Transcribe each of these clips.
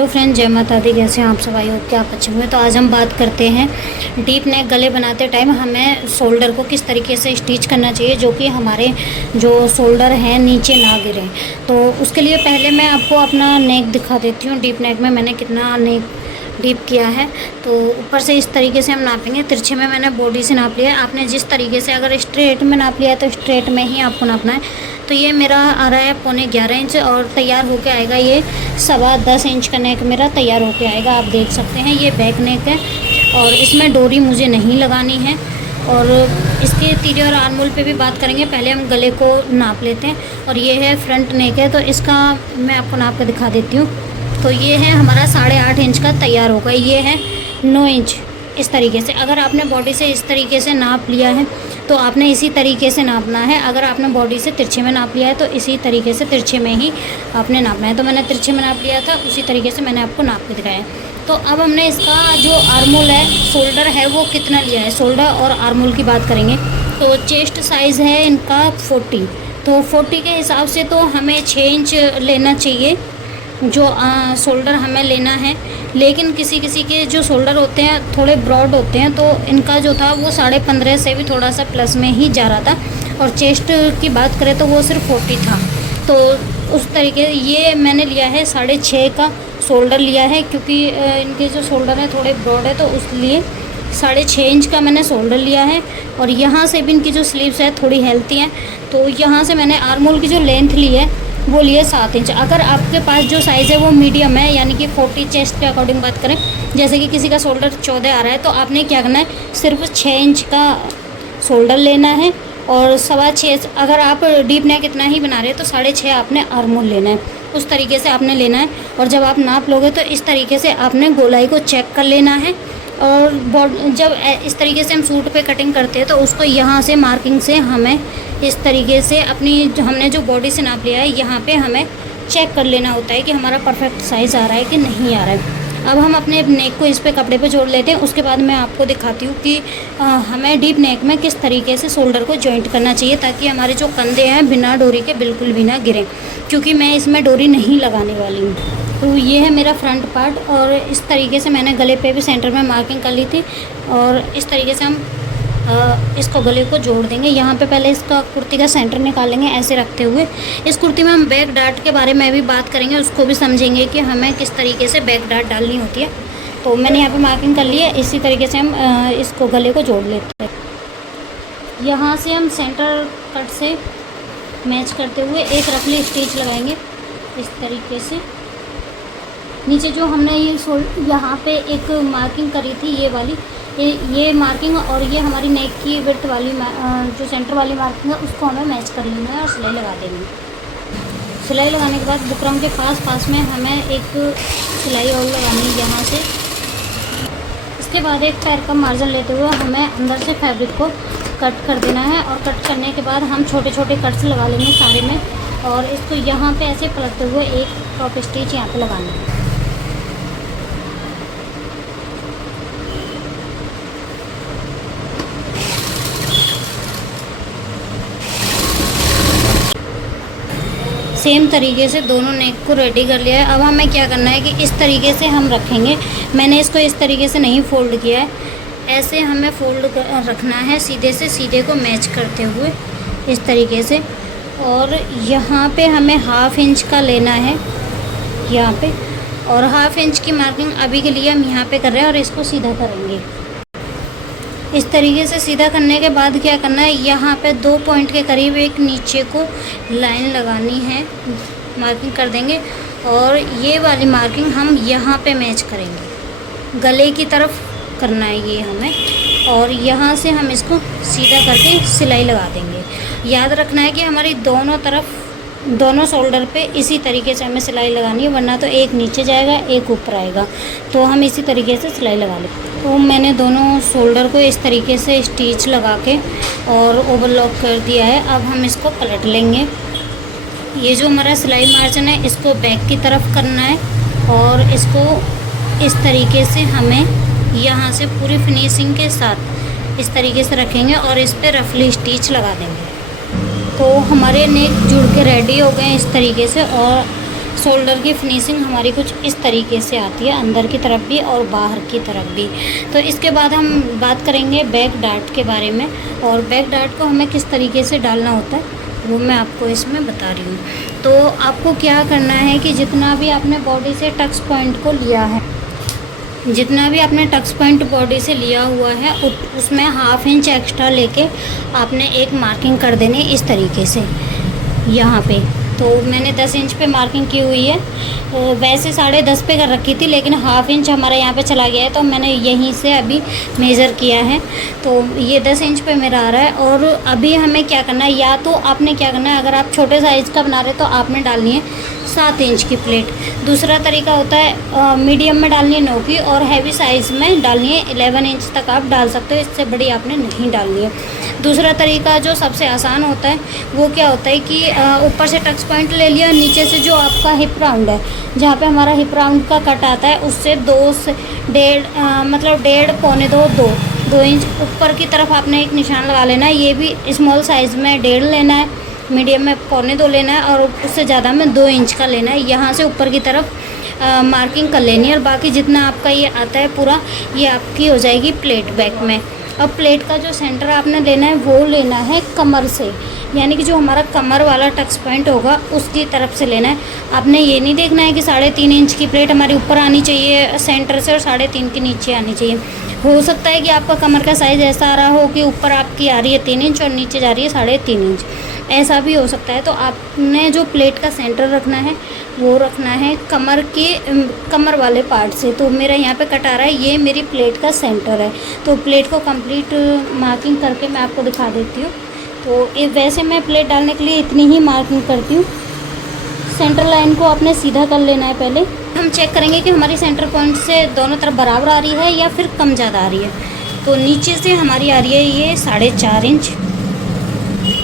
Hello friend, जय माता दी। कैसे हैं आप सब? आई होप कि आप अच्छे हुए। तो आज हम बात करते हैं डीप नेक गले बनाते टाइम हमें शोल्डर को किस तरीके से स्टिच करना चाहिए जो कि हमारे जो शोल्डर हैं नीचे ना गिरें। तो उसके लिए पहले मैं आपको अपना नेक दिखा देती हूँ। डीप नेक में मैंने कितना नेक डीप किया है। तो ऊपर से इस तरीके से हम नापेंगे। तिरछे में मैंने बॉडी से नाप लिया है। आपने जिस तरीके से अगर स्ट्रेट में नाप लिया है तो स्ट्रेट में ही आपको नापना है। तो ये मेरा आ रहा है 11.25 इंच और तैयार होके आएगा ये 10.25 इंच का नेक मेरा तैयार होके आएगा। आप देख सकते हैं ये बैक नेक है और इसमें डोरी मुझे नहीं लगानी है। और इसके तीरे और आर्मोल पे भी बात करेंगे। पहले हम गले को नाप लेते हैं। और ये है फ्रंट नेक है, तो इसका मैं आपको नाप कर दिखा देती हूँ। तो ये है हमारा 8.5 इंच का तैयार होगा। ये है 9 इंच। इस तरीके से अगर आपने बॉडी से इस तरीके से नाप लिया है तो आपने इसी तरीके से नापना है। अगर आपने बॉडी से तिरछे में नाप लिया है तो इसी तरीके से तिरछे में ही आपने नापना है। तो मैंने तिरछे में नाप लिया था, उसी तरीके से मैंने आपको नाप के दिखाया है। तो अब हमने इसका जो आर्मोल है, शोल्डर है, वो कितना लिया है। शोल्डर और आर्मोल की बात करेंगे तो चेस्ट साइज़ है इनका 40। तो 40 के हिसाब से तो हमें 6 इंच लेना चाहिए जो शोल्डर हमें लेना है। लेकिन किसी किसी के जो शोल्डर होते हैं थोड़े ब्रॉड होते हैं तो इनका जो था वो 15.5 से भी थोड़ा सा प्लस में ही जा रहा था। और चेस्ट की बात करें तो वो सिर्फ 40 था। तो उस तरीके ये मैंने लिया है 6.5 का शोल्डर लिया है, क्योंकि इनके जो शोल्डर है थोड़े ब्रॉड है तो उसलिए 6.5 इंच का मैंने शोल्डर लिया है। और यहाँ से भी इनकी जो स्लीव्स है थोड़ी हेल्थी हैं, तो यहाँ से मैंने आर्मोल की जो लेंथ ली है वो लिए 7 इंच। अगर आपके पास जो साइज़ है वो मीडियम है, यानी कि 40 चेस्ट के अकॉर्डिंग बात करें, जैसे कि किसी का शोल्डर 14 आ रहा है, तो आपने क्या करना है, सिर्फ 6 इंच का शोल्डर लेना है। और 6.25 अगर आप डीप नेक इतना ही बना रहे हैं तो 6.5 आपने आर्मोल लेना है। उस तरीके से आपने लेना है। और जब आप नाप लोगे तो इस तरीके से आपने गोलाई को चेक कर लेना है। और जब इस तरीके से हम सूट पे कटिंग करते हैं तो उसको यहाँ से मार्किंग से हमें इस तरीके से अपनी हमने जो बॉडी से नाप लिया है यहाँ पे हमें चेक कर लेना होता है कि हमारा परफेक्ट साइज़ आ रहा है कि नहीं आ रहा है। अब हम अपने नेक को इस पे कपड़े पे जोड़ लेते हैं। उसके बाद मैं आपको दिखाती हूँ कि हमें डीप नेक में किस तरीके से शोल्डर को जॉइंट करना चाहिए ताकि हमारे जो कंधे हैं बिना डोरी के बिल्कुल भी ना गिरें, क्योंकि मैं इसमें डोरी नहीं लगाने वाली हूँ। तो ये है मेरा फ्रंट पार्ट और इस तरीके से मैंने गले पे भी सेंटर में मार्किंग कर ली थी। और इस तरीके से हम इसको गले को जोड़ देंगे। यहाँ पे पहले इसका कुर्ती का सेंटर निकालेंगे ऐसे रखते हुए। इस कुर्ती में हम बैक डार्ट के बारे में भी बात करेंगे, उसको भी समझेंगे कि हमें किस तरीके से बैक डार्ट डालनी होती है। तो मैंने यहाँ पे मार्किंग कर ली है। इसी तरीके से हम इसको गले को जोड़ लेते हैं। यहाँ से हम सेंटर कट से मैच करते हुए एक रफली स्टिच लगाएंगे इस तरीके से। नीचे जो हमने यहाँ पे एक मार्किंग करी थी ये वाली, ये मार्किंग और ये हमारी नेक की विड्थ वाली जो सेंटर वाली मार्किंग है उसको हमें मैच कर लेना है और सिलाई लगा देंगे। सिलाई लगाने के बाद बुकरम के पास में हमें एक सिलाई और लगानी है यहाँ से। इसके बाद एक पैर का मार्जिन लेते हुए हमें अंदर से फैब्रिक को कट कर देना है। और कट करने के बाद हम छोटे छोटे कट्स लगा लेंगे सारे में। और इसको यहाँ पे ऐसे पलटते हुए एक टॉप स्टिच यहाँ पे लगाना है। सेम तरीके से दोनों नेक को रेडी कर लिया है। अब हमें क्या करना है कि इस तरीके से हम रखेंगे। मैंने इसको इस तरीके से नहीं फोल्ड किया है, ऐसे हमें फोल्ड रखना है सीधे से सीधे को मैच करते हुए इस तरीके से। और यहाँ पे हमें 1/2 इंच का लेना है यहाँ पे। और 1/2 इंच की मार्किंग अभी के लिए हम यहाँ पे कर रहे हैं और इसको सीधा करेंगे। इस तरीके से सीधा करने के बाद क्या करना है, यहाँ पे 2 पॉइंट के करीब एक नीचे को लाइन लगानी है, मार्किंग कर देंगे। और ये वाली मार्किंग हम यहाँ पे मैच करेंगे, गले की तरफ करना है ये हमें। और यहाँ से हम इसको सीधा करके सिलाई लगा देंगे। याद रखना है कि हमारी दोनों तरफ दोनों शोल्डर पे इसी तरीके से हमें सिलाई लगानी है, वरना तो एक नीचे जाएगा एक ऊपर आएगा। तो हम इसी तरीके से सिलाई लगा लें। तो मैंने दोनों शोल्डर को इस तरीके से स्टिच लगा के और ओवरलॉक कर दिया है। अब हम इसको पलट लेंगे। ये जो हमारा सिलाई मार्जिन है इसको बैक की तरफ करना है और इसको इस तरीके से हमें यहाँ से पूरी फिनिशिंग के साथ इस तरीके से रखेंगे और इस पर रफली स्टिच लगा देंगे। तो हमारे नेक जुड़ के रेडी हो गए इस तरीके से। और शोल्डर की फिनिशिंग हमारी कुछ इस तरीके से आती है, अंदर की तरफ भी और बाहर की तरफ भी। तो इसके बाद हम बात करेंगे बैक डार्ट के बारे में, और बैक डार्ट को हमें किस तरीके से डालना होता है वो मैं आपको इसमें बता रही हूँ। तो आपको क्या करना है कि जितना भी आपने बॉडी से टक्स पॉइंट को लिया है, जितना भी आपने टक्स पॉइंट बॉडी से लिया हुआ है उसमें 1/2 इंच एक्स्ट्रा लेके आपने एक मार्किंग कर देनी इस तरीके से यहाँ पे। तो मैंने 10 इंच पे मार्किंग की हुई है, वैसे 10.5 पे कर रखी थी, लेकिन 1/2 इंच हमारा यहाँ पे चला गया है तो मैंने यहीं से अभी मेज़र किया है। तो ये 10 इंच पे मेरा आ रहा है। और अभी हमें क्या करना है, या तो आपने क्या करना है, अगर आप छोटे साइज़ का बना रहे तो आपने डालनी है 7 इंच की प्लेट। दूसरा तरीका होता है मीडियम में डालनी है 9 की, और हैवी साइज़ में डालनी है 11 इंच तक आप डाल सकते हो, इससे बड़ी आपने नहीं डालनी है। दूसरा तरीका जो सबसे आसान होता है वो क्या होता है कि ऊपर से टक्स पॉइंट ले लिया, नीचे से जो आपका हिप राउंड है, जहाँ पे हमारा हिप राउंड का कट आता है, उससे 2 से 1.5 मतलब 1.5 पौने 2 इंच ऊपर की तरफ आपने एक निशान लगा लेना है। ये भी स्मॉल साइज़ में 1.5 लेना है, मीडियम में 1.25 लेना है, और उससे ज़्यादा में 2 इंच का लेना है। यहाँ से ऊपर की तरफ मार्किंग कर लेनी है, और बाकी जितना आपका ये आता है पूरा, ये आपकी हो जाएगी प्लेट बैक में। अब प्लेट का जो सेंटर आपने लेना है वो लेना है कमर से, यानी कि जो हमारा कमर वाला टक्स पॉइंट होगा उसकी तरफ से लेना है। आपने ये नहीं देखना है कि 3.5 इंच की प्लेट हमारी ऊपर आनी चाहिए सेंटर से और 3.5 के नीचे आनी चाहिए। हो सकता है कि आपका कमर का साइज़ ऐसा आ रहा हो कि ऊपर आपकी आ रही है 3 इंच और नीचे जा रही है 3.5 इंच, ऐसा भी हो सकता है। तो आपने जो प्लेट का सेंटर रखना है वो रखना है कमर वाले पार्ट से। तो मेरा यहाँ पे कट आ रहा है, ये मेरी प्लेट का सेंटर है। तो प्लेट को कंप्लीट मार्किंग करके मैं आपको दिखा देती हूँ। तो वैसे मैं प्लेट डालने के लिए इतनी ही मार्किंग करती हूँ। सेंटर लाइन को आपने सीधा कर लेना है। पहले हम चेक करेंगे कि हमारी सेंटर पॉइंट से दोनों तरफ बराबर आ रही है या फिर कम ज़्यादा आ रही है। तो नीचे से हमारी आ रही है ये 4.5 इंच,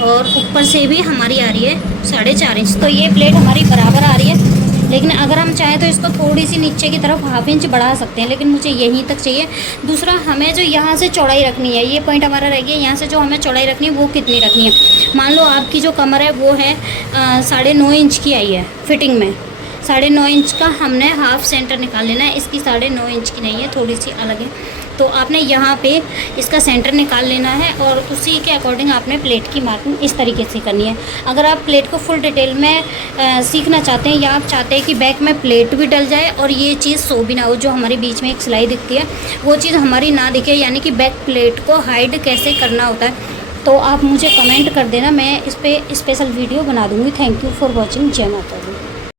और ऊपर से भी हमारी आ रही है 4.5 इंच। तो ये प्लेट हमारी बराबर आ रही है, लेकिन अगर हम चाहें तो इसको थोड़ी सी नीचे की तरफ 1/2 इंच बढ़ा सकते हैं, लेकिन मुझे यहीं तक चाहिए। दूसरा, हमें जो यहाँ से चौड़ाई रखनी है, ये पॉइंट हमारा रह गया, यहाँ से जो हमें चौड़ाई रखनी है वो कितनी रखनी है। मान लो आपकी जो कमर है वो है 9.5 इंच की आई है फिटिंग में, 9.5 इंच का हमने हाफ सेंटर निकाल लेना है। इसकी 9.5 इंच की नहीं है, थोड़ी सी अलग है। तो आपने यहाँ पे इसका सेंटर निकाल लेना है, और उसी के अकॉर्डिंग आपने प्लेट की मार्किंग इस तरीके से करनी है। अगर आप प्लेट को फुल डिटेल में सीखना चाहते हैं, या आप चाहते हैं कि बैक में प्लेट भी डल जाए और ये चीज़ शो भी ना हो, जो हमारी बीच में एक सिलाई दिखती है वो चीज़ हमारी ना दिखे, यानी कि बैक प्लेट को हाइड कैसे करना होता है, तो आप मुझे कमेंट कर देना, मैं इस पर स्पेशल वीडियो बना दूँगी। Thank you for watching. जय माता दी।